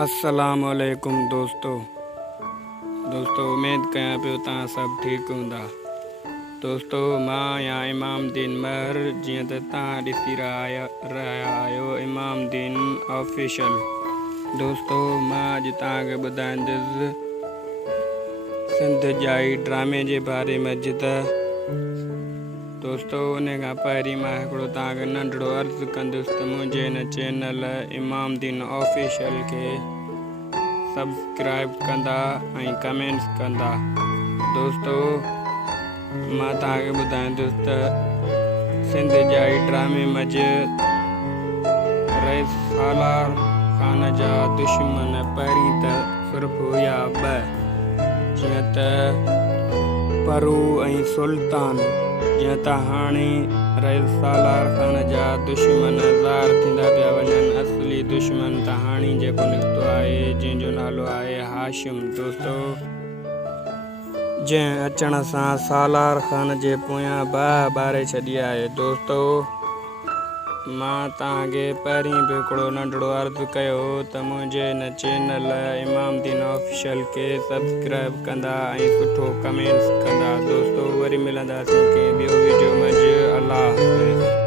अस्सलामुअलैकुम दोस्तों उम्मीद कयां पियो तव्हां सभु ठीक हूंदा। दोस्तों मां या इमाम दीन महर जीअं त तव्हां ॾिसी रहिया आहियो इमाम दीन ऑफिशियल। दोस्तों मां अॼु तव्हांखे ॿुधाईंदुसि सिंध जाई ड्रामे जे बारे में। दोस्तों उन खां पहिरीं मां हिकिड़ो तव्हांखे नंढड़ो अर्ज़ु कंदुसि त मुंहिंजे हिन चैनल इमाम दीन ऑफिशियल खे सब्सक्राइब कंदा ऐं कमेंट्स कंदा। दोस्तों मां तव्हांखे ॿुधाईंदुसि त सिंध जाई ड्रामे मंझि रईस सालार ख़ान जा दुश्मन पहिरीं त सिर्फ़ हुया ॿ, जीअं त परू ऐं सुल्तान। जीअं त हाणे रईस सालार ख़ान जा दुश्मन ज़ाहिर थींदा पिया वञनि। असली दुश्मन त हाणे जेको निकितो आहे जंहिंजो नालो आहे हाशिम। दोस्तों जंहिं अचण सां सालार ख़ान जे पोयां बाहि ॿारे छॾी आहे। दोस्तों मां तव्हांखे पहिरीं बि हिकिड़ो नंढड़ो अर्ज़ु कयो त मुंहिंजे हिन चैनल इमाम दीन ऑफिशियल खे सब्सक्राइब कंदा ऐं सुठो कमेंट्स कंदा। दोस्तों वरी मिलंदासीं कंहिं ॿियो वीडियो मंझि। अल्लाह हाफ़िज़।